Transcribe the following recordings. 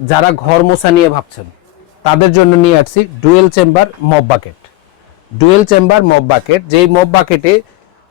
যারা ঘর মোছা নিয়ে ভাবছেন তাদের জন্য নিয়ে আসছি dual chamber mop bucket. Dual chamber mop bucket যেই মব বাকেটে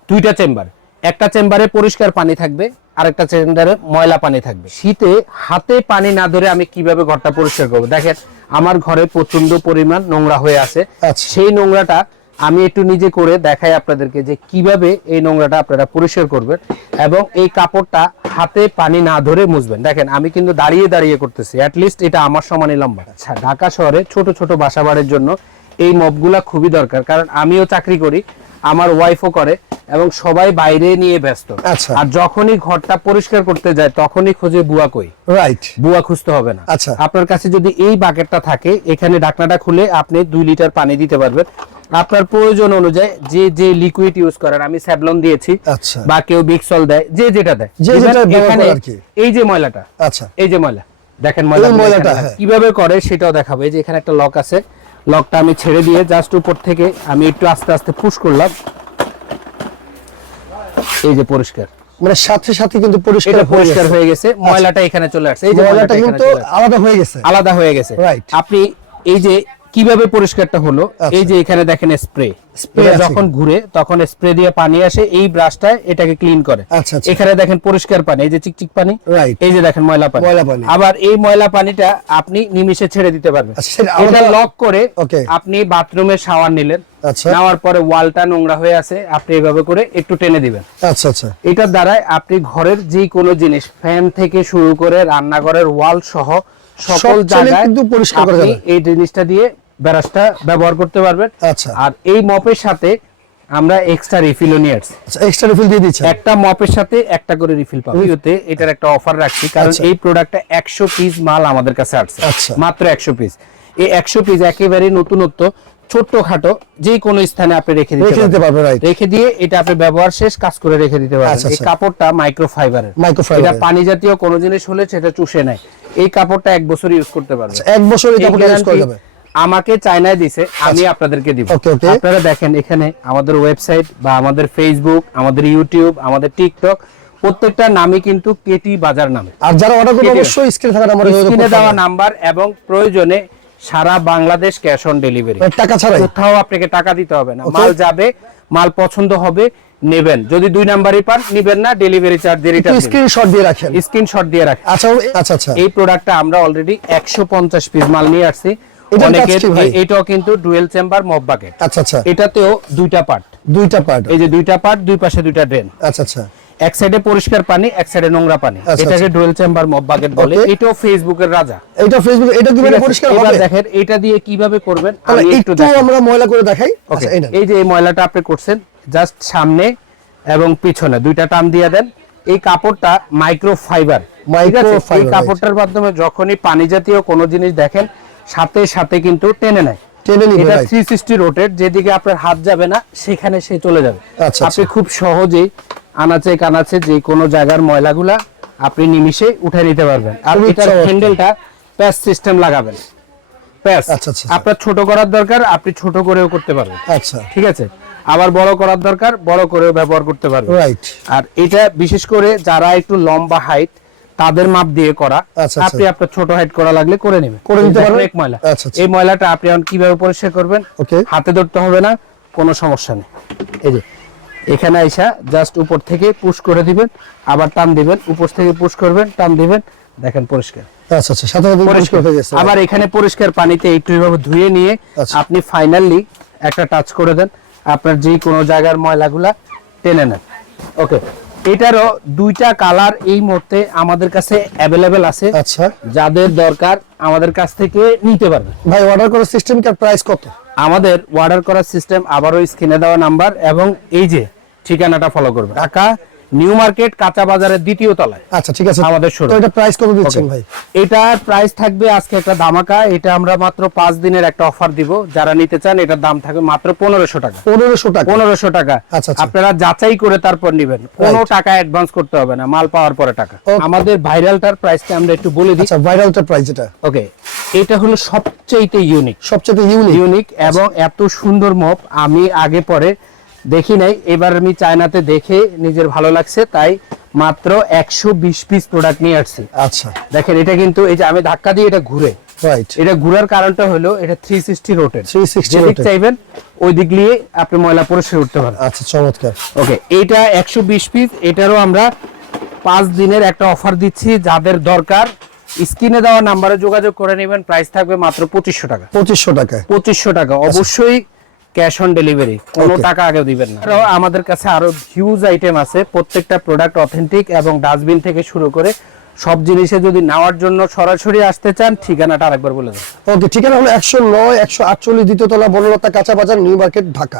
দুইটা চেম্বার একটা চেম্বারে পরিষ্কার পানি থাকবে আরেকটা চেম্বারে ময়লা পানি থাকবে। শীতে হাতে পানি না ধরে আমি কীভাবে ঘরটা পরিষ্কার করব? দেখেন আমার ঘরে প্রচণ্ড পরিমাণ নোংরা হয়ে আছে। আচ্ছা। সেই নোংরাটা আমি একটু নিজে করে দেখাই আপনাদেরকে যে কীভাবে এই নোংরাটা আপনারা পরিষ্কার করবেন এবং এই কাপড়টা হাতে পানি না ধরে মুছবেন। দেখেন আমি কিন্তু দাঁড়িয়ে দাঁড়িয়ে করতেছি। লিস্ট এটা আমার সমানই লম্বা। আচ্ছা ঢাকা শহরে ছোট ছোট বাসা বাড়ির জন্য এই মপগুলা খুবই দরকার। কারণ আমিও চাকরি করি আমার ওয়াইফও করে এবং সবাই বাইরে নিয়ে ব্যস্ত। আচ্ছা। আর যখনই ঘরটা পরিষ্কার করতে যায় তখনই খোঁজে বুয়া কই? রাইট বুয়া খুঁজতে হবে না। আচ্ছা। আপনার কাছে যদি এই বাকেটটা থাকে এখানে ঢাকনাটা খুলে আপনি দুই লিটার পানি দিতে পারবেন। আপনার প্রয়োজন অনুযায়ী যে যে লিকুইড ইউজ করেন আমি স্যাভলন দিয়েছি আচ্ছা। বা কেউ বিক্সল দেয় যে যেটা দেয়। যে যেটা এখানে। এই যে ময়লাটা আচ্ছা। এই যে ময়লা দেখেন ময়লা ময়লাটা, হ্যাঁ। কীভাবে করে সেটাও দেখাবো। এই যে এখানে একটা লক আছে। লকটা আমি ছেড়ে দিয়ে জাস্ট উপর থেকে আমি একটু আস্তে আস্তে পুশ করলাম। এই যে পরিষ্কার। মানে সাথে সাথে কিন্তু পরিষ্কার পরিষ্কার হয়ে গেছে। ময়লাটা এখানে চলে আসছে। এই যে ময়লাটা কিন্তু আলাদা হয়ে গেছে। আলাদা হয়ে গেছে। Right. আপনি এই যে কীভাবে পরিষ্কারটা হলো? আচ্ছা। এই যে এখানে দেখেন স্প্রে। আছে। যখন ঘুরে তখন স্প্রে দিয়ে পানি আসে এই ব্রাশটা এটাকে ক্লিন করে। আচ্ছা, আচ্ছা। এখানে দেখেন পরিষ্কার পানি এই যে চিকচিক পানি এই যে দেখেন ময়লা পানি। আবার এই ময়লা পানিটা আপনি নিমিষে ছেড়ে দিতে পারবেন। এটা লক করে আপনি বাথরুমে শাওয়ার নিলেন। নেওয়ার পরে ওয়ালটা নোংরা হয়ে আছে আপনি এইভাবে করে একটু টেনে দিবেন। আচ্ছা আচ্ছা। এটার দ্বারাই আপনি ঘরের যে কোনো জিনিস ফ্যান থেকে শুরু করে রান্নাঘরের ওয়াল সহ সকল জায়গায় কিন্তু পরিষ্কার করা যাবে। এই জিনিসটা দিয়ে ব্রাশটা ব্যবহার করতে পারবেন। আচ্ছা। আর এই মপের সাথে আমরা এক্সট্রা এক্সট্রা রিফিল দিয়ে দিচ্ছেন। একটা মপের সাথে একটা করে রিফিল ভিডিওতে এটার একটা অফার রাখছি কারণ আচ্ছা। এই প্রোডাক্টটা একশো পিস মাল আমাদের কাছে আসছে। আচ্ছা। মাত্র একশো পিস এই একশো পিস একেবারে নতুনত্ব ছোট্ট খাটো যে কোনো স্থানে আপনি রেখে দিতে পারবেন, রেখে দিয়ে এটা আপনি ব্যবহার শেষ কাজ করে রেখে দিতে পারবেন। আচ্ছা, এই। কাপড়টা মাইক্রো ফাইবারের Microfiber এটা পানি জাতীয় কোনো জিনিস হলে সেটা চুষে নেয়। এই কাপড়টা এক বছর ইউজ করতে পারবেন এক বছর এই কাপড়টা ইউজ করা যাবে? আমাকে চায়নায় দিছে আমি আপনাদেরকে দিব. আপনারা দেখেন এখানে আমাদের ওয়েবসাইট বা আমাদের ফেসবুক আমাদের ইউটিউব আমাদের টিকটক প্রত্যেকটা নামই কিন্তু কেটি বাজার নামে। আর যারা অর্ডার করবে অবশ্যই স্ক্রিনে থাকা নাম্বারে স্ক্রিনে দেওয়া নাম্বার এবং প্রয়োজনে সারা বাংলাদেশ ক্যাশ অন ডেলিভারি টাকা ছাড়াই? কোথাও আপনাকে টাকা দিতে হবে না। মাল যাবে মাল পছন্দ হবে নেবেন। যদি দুই নাম্বারই পান নেবেন না ডেলিভারি চার্জ দিয়ে রিটার্ন স্ক্রিনশট দিয়ে রাখেন। স্ক্রিনশট দিয়ে রাখেন। আচ্ছা আচ্ছা আচ্ছা। এই প্রোডাক্টটা আমরা অলরেডি একশো পঞ্চাশ পিস মাল নিয়ে আসছি। অনেকের এটাও কিন্তু ডুয়েল চেম্বার মপ বাকেট আচ্ছা আচ্ছা। এটাতেও দুইটা পার্ট দুইটা পার্ট এই যে দুইটা পার্ট দুই পাশে দুইটা ড্রেন আচ্ছা আচ্ছা। এক সাইডে পরিষ্কার পানি এক সাইডে নোংরা পানি। আচ্ছা, এটাকে। ডুয়েল চেম্বার মব বাকেট বলে। এটাও ফেসবুকের রাজা। এটা ফেসবুক এটা কি মানে পরিষ্কার হবে? দেখেন এটা দিয়ে কীভাবে করবেন আমি একটু। আমরা ময়লা করে দেখাই। আচ্ছা এই যে এই ময়লাটা আপনি করছেন জাস্ট সামনে এবং পিছনে দুইটা টান দিয়ে দেন। এই কাপড়টা মাইক্রো ফাইবার এই কাপড়টার মাধ্যমে যখনই পানি জাতীয় কোনো জিনিস দেখেন সাথে সাথে কিন্তু টেনে নেয়। এটা right. থ্রি সিক্সটি রোটেট যেদিকে আপনার হাত যাবে না সেখানে সে চলে যাবে। আচ্ছা, আপনি। খুব সহজেই আনাচে কানাচে যে কোনো জায়গার ময়লাগুলা আপনি নিমিশে উঠে নিতে পারবেন। আর এটার হ্যান্ডেলটা প্যাচ সিস্টেম লাগাবেন। প্যাচ আচ্ছা, আচ্ছা, আপনার ছোট করার দরকার আপনি ছোট করেও করতে পারবেন। আচ্ছা। ঠিক আছে? আবার বড় করার দরকার বড় করেও ব্যবহার করতে পারবেন। রাইট আর এটা বিশেষ করে যারা একটু লম্বা হাইট তাদের মাপ দিয়ে করা আচ্ছা, আচ্ছা। আপনি আপনার ছোট হাইট করা লাগলে করে নেবেন। করে নিতে পারবেন? এক ময়লা। আচ্ছা, আচ্ছা। এই ময়লাটা আপনি কীভাবে পরিষ্কার করবেন. হাতে ধরতে হবে না কোনো সমস্যা নেই। এই যে এখানে আইসা জাস্ট উপর থেকে পুশ করে দিবেন আবার টান দিবেন উপর থেকে পুশ করবেন টান দিবেন দেখেন পরিষ্কার। আচ্ছা আচ্ছা সাথে পরিষ্কার। হয়ে গেছে। আবার এখানে পরিষ্কার পানিতে একটু এভাবে ধুয়ে নিয়ে আচ্ছা। আপনি ফাইনালি একটা টাচ করে দেন। আপনার যে কোনো জায়গার ময়লাগুলা টেনে নেন। ওকে এটারও দুইটা কালার এই মুহূর্তে আমাদের কাছে অ্যাভেলেবেল আছে। আচ্ছা। যাদের দরকার আমাদের কাছ থেকে নিতে পারবে ভাই অর্ডার করার সিস্টেম প্রাইস কত? আমাদের অর্ডার করার সিস্টেম আবারও স্ক্রিনে দেওয়া নাম্বার এবং এই যে ঠিকানাটা ফলো করবে। ঢাকা নিউ মার্কেট কাঁচা বাজারের দ্বিতীয় তলায়। আচ্ছা ঠিক আছে। আমাদের। তো এটা প্রাইস কত দিচ্ছেন ভাই? এটার প্রাইস থাকবে আজকে একটা দামাকা এটা আমরা মাত্র পাঁচ দিনের একটা অফার দিব। যারা নিতে চান এটার দাম থাকবে মাত্র পনেরোশো টাকা। পনেরোশো টাকা? পনেরোশো টাকা। আচ্ছা, আচ্ছা। আপনারা যাচাই করে তারপর নিবেন। কোনো টাকা অ্যাডভান্স করতে হবে না। মাল পাওয়ার পরে টাকা। আমাদের ভাইরালটার প্রাইসটা আমরা একটু বলে দিই। আচ্ছা ভাইরালটা প্রাইস এটা? ওকে এটা হলো সবচেয়ে ইউনিক সবচেয়ে ইউনিক ইউনিক এবং এত সুন্দর মপ আমি আগে পরে দেখি নাই। এবার আমি চায়নাতে দেখে নিজের ভালো লাগছে তাই মাত্র একশো বিশ পিস প্রোডাক্ট নিয়ে আসছি। আচ্ছা। দেখেন এটা কিন্তু এই যে আমি ধাক্কা দিয়ে এটা ঘুরে। এটা ঘুরার কারণটা হলো এটা থ্রি সিক্সটি রোটের 360 যেদিক চাইবেন ওই দিক নিয়ে আপনি ময়লা পরিষ্কার করতে পারেন। আচ্ছা চমৎকার। ওকে এইটা একশো বিশ পিস এটারও আমরা পাঁচ দিনের একটা অফার দিচ্ছি যাদের দরকার স্ক্রিনে দেওয়া নাম্বারে যোগাযোগ করে নেবেন প্রাইস থাকবে মাত্র পঁচিশশো টাকা। পঁচিশশো টাকায়। পঁচিশশো টাকা। অবশ্যই ক্যাশ অন ডেলিভারি কোনো টাকা আগে দিবেন না। আরও আমাদের কাছে আরও হিউজ আইটেম আছে প্রত্যেকটা প্রোডাক্ট অথেন্টিক এবং ডাস্টবিন থেকে শুরু করে সব জিনিসে যদি নেওয়ার জন্য সরাসরি আসতে চান ঠিকানাটা আরেকবার বলে দেন। ওকে ঠিকানা হলো একশো নয় একশো আটচল্লিশ দ্বিতীয় তলা বনলতা কাঁচা বাজার নিউ মার্কেট ঢাকা।